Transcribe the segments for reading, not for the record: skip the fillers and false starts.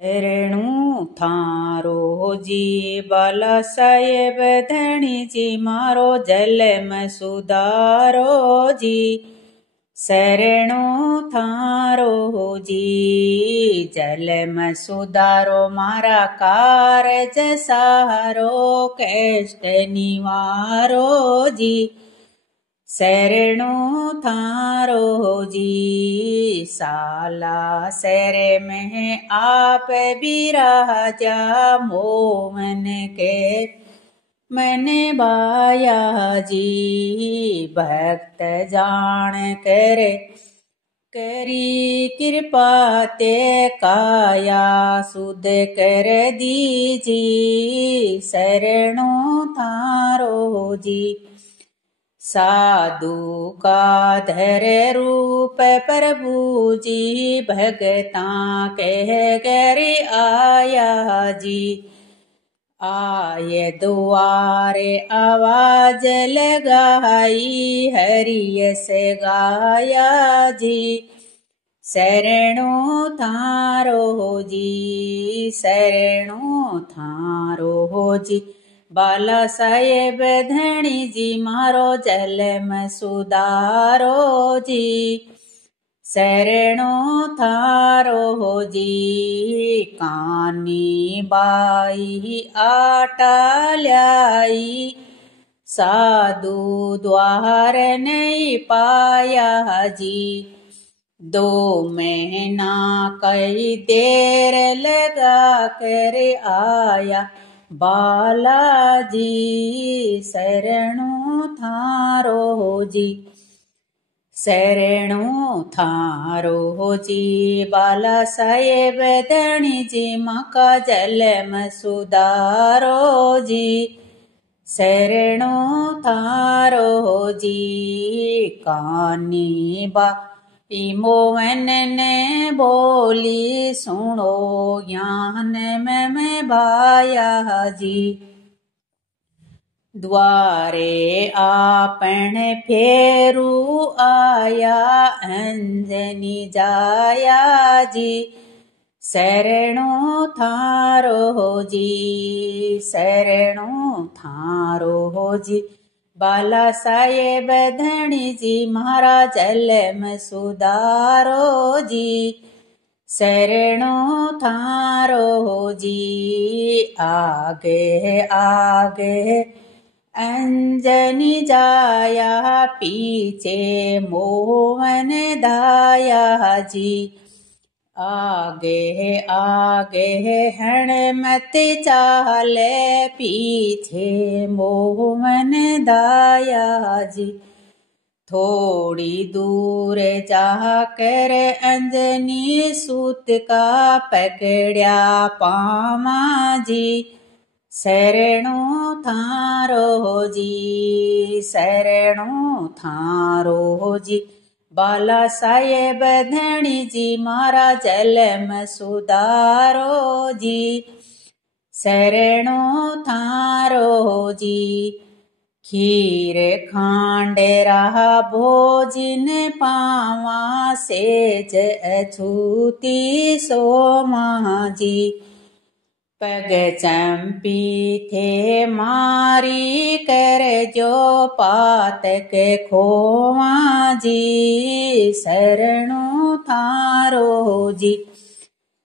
शरणु थारो जी बाला साहेब धणी जी मारो जलम सुधारो जी। शरणु थारो जी जलम सुधारो मारा कारज सारो कष्ट निवारो जी। शरणु थारो जी साला शर में आप बिराजा मोमन के मन बाया जी। भक्त जान कर करी कृपा ते काया सुध कर दीजी। शरणु थारो जी साधु का धर रूप प्रभु जी भगता कह कर आया जी। आय द्वारे आवाज लगाई हरियस गाया जी। शरणु थारो जी शरणु थारो जी बाला साहेब धणी जी मारो जलम सुधारो जी। शरणु थारो जी कानी बाई आटा ल्याई साधु द्वार नहीं पाया जी। 2 महीना कई देर लगा कर आया बालाजी। शरणु थारो जी शरणु थारो जी बाला साहेब धणी जी मका जलम सुधारो जी। शरणु थारो जी कानी बा मोहन ने बोली सुनो ज्ञान में भाया जी। द्वारे आपन फेरू आया अंजनी जाया जी। शरणु थारो जी शरणु थारो जी बाला साहेब धणी जी मारा जलम सुधारो जी। शरणु थारो जी आगे आगे अंजनी जाया पीछे मोहन दाया जी। आगे आगे हणमत चाले पीछे मोहन दाया जी। थोड़ी दूर जाकर अंजनी सूत का पकड़ा पामा जी। शरणु थारो जी शरणु थारो जी बाला साहेब धणी जी मारा जलम सुधारो जी। शरणु थारो जी खीर खांड रहा भोजन पावा सेज अछूती सोमा जी। पग चंपी थे मारी कर जो पातक खोवा जी। शरणु थारो जी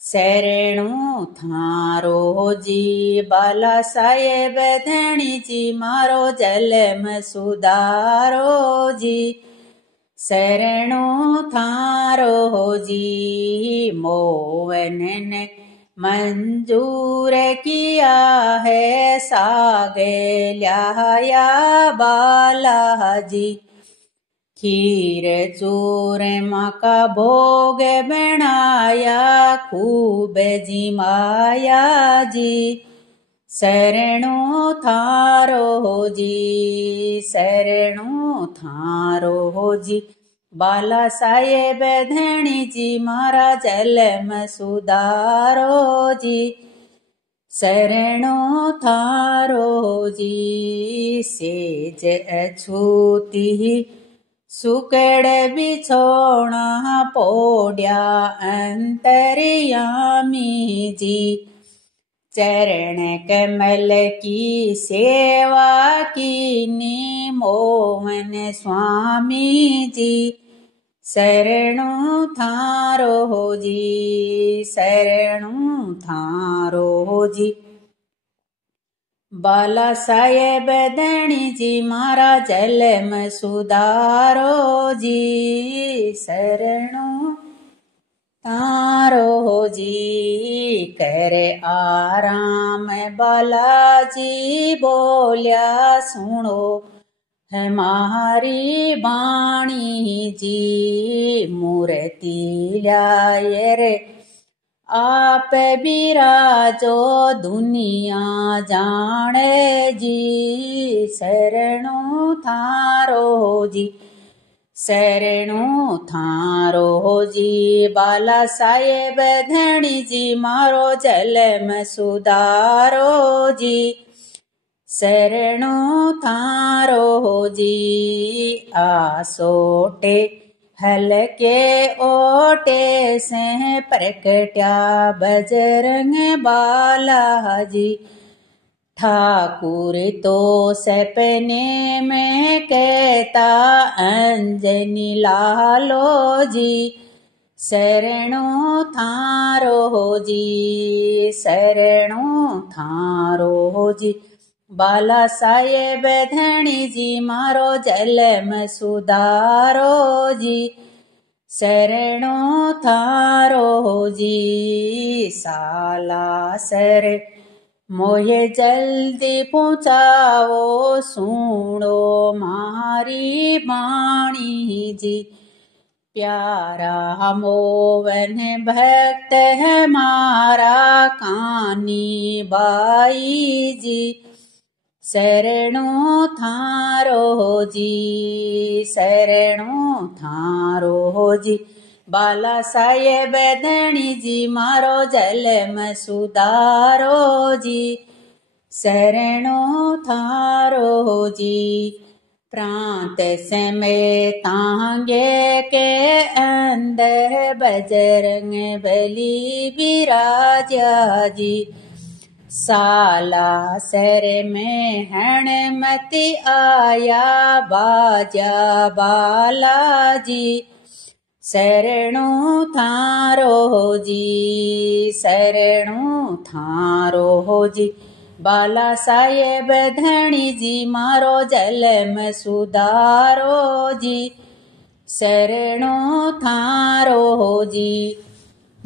शरणु थारो जी बाला साहेब धणी जी मारो जलम सुधारो जी। शरणु थारो जी मोहन ने मंजूर किया है सागे ल्याया बालाजी। खीर चूरमा का भोग बनाया खूब जिमाया जी। शरणु थारो जी शरणु थारो जी बाला साहेब धणी जी मारा जलम सुधारो जी। शरणु थारो जी सेज अछूती सुकड़ बिछोना पोड्या अंतर्यामी जी। चरण कमल की सेवा कीनी मोहन स्वामी जी। शरणु थारो जी, शरणु थारो जी। बाला साहेब धणी जी मारा जलम सुधारो जी। शरणु तारो जी। करे आराम बालाजी बोलिया सुनो हमारी बाणी जी। मूर्ति लाए रे आप बिराजो दुनिया जाने जी। शरणु थारो जी, शरणु थारो जी। बाला साहेब धणी जी मारो जलम सुधारो जी। शरणु थारो जी। आसोटे हलके ओटे से प्रकट्या बजरंग बालाजी। ठाकुर तो सपने में कहता अंजनी लालो जी। शरणु थारो जी, शरणु थारो जी। बाला साहेब धणी जी मारो जलम सुधारो जी। शरणु थारो जी। सालासर मोहे जल्दी पहुँचाओ सुनो मारी बाणी जी। प्यारा मोवन भक्त हमारा कानी बाई जी। शरणु थारो जी, शरणु थारो जी। बाला साहेब धणी जी मारो जलम सुधारो जी। शरणु थारो जी। प्रांत समय तांगे के अंदर बजरंग बली विराजा जी। सालासर में हणमति आया बाजा बालाजी। शरणु थारो जी, शरणु थारो जी। बाला साहेब धणी जी मारो जलम सुधारो जी। शरणु थारो जी।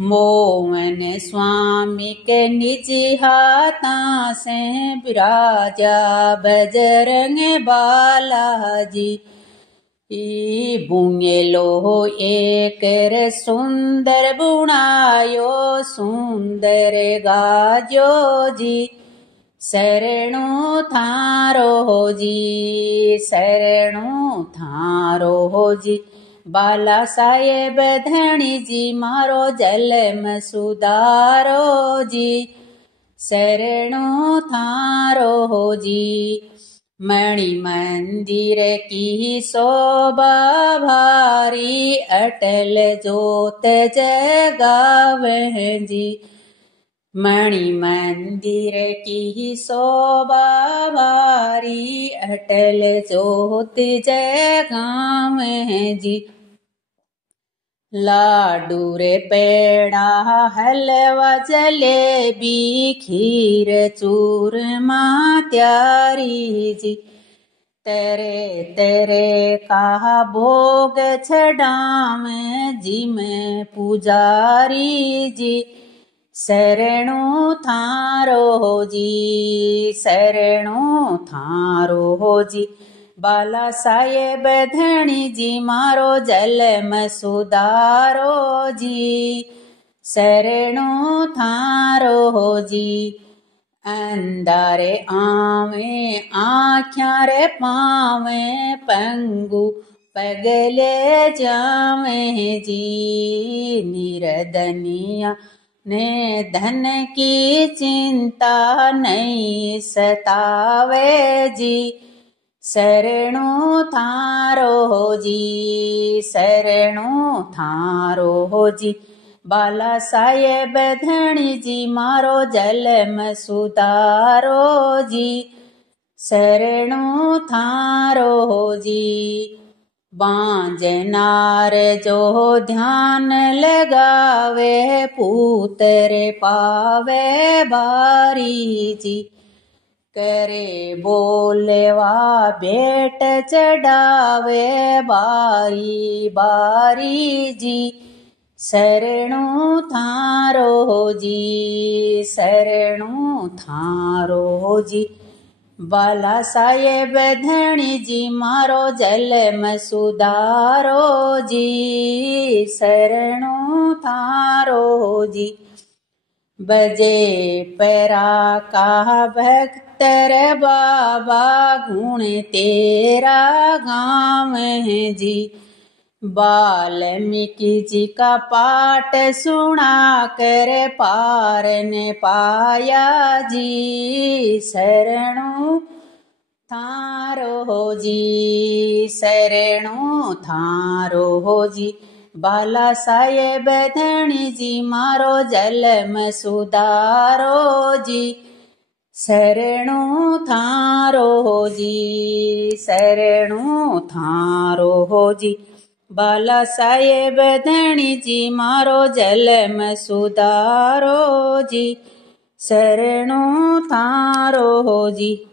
मोहन स्वामी के निज हाथा से विराजा बजरंग बालाजी। बुंगेलो एक सुंदर बुणायो सुंदर गाजो जी। शरणु थारो जी, शरणु थारो जी। बाला साहेब धणी जी मारो जलम सुधारो जी। शरणु थारो जी। मणि मंदिर की शोभा भारी अटल जोत जगावे जी। मणि मंदिर की शोभा भारी अटल जोत जगावे जी। लाडू रे पेड़ा हलवा जलेबी खीर चूरमा त्यारी जी। तेरे तेरे का भोग छड़ावे जी में पुजारी जी। शरणु थारो जी, शरणु थारो जी। बाला साहेब धणी जी मारो जलम सुधारो जी। शरणु थारो जी। अंधारे आवे आँख्या रे पावे पंगु पगले जावे जी। निरदनिया ने धन की चिंता नहीं सतावे जी। शरणु थारो जी, शरणु थारो जी। बाला साहेब धणी जी मारो जलम सुधारो जी, शरणु थारो जी। बांझनार जो ध्यान लगावे पुत्र पावे बारी जी, करे बोलेवा भेंट चढ़ावे बारी बारी जी, शरणु थारो जी, शरणु थारो जी। बाला साहेब धणी जी मारो जलम सुधारो जी, शरणु थारो जी। बजे पैरा का भक्तर बाबा गुण तेरा गाँव है जी, वाल्मीकि जी का पाठ सुना कर पार ने पाया जी, शरणु थारो जी, शरणु थारो जी। बाला साहेब धणी जी मारो जलम सुधारो जी, शरणु थारो जी, शरणु थारो जी। बाला साहेब धणी जी मारो जलम सुधारो जी, शरणु थारो जी।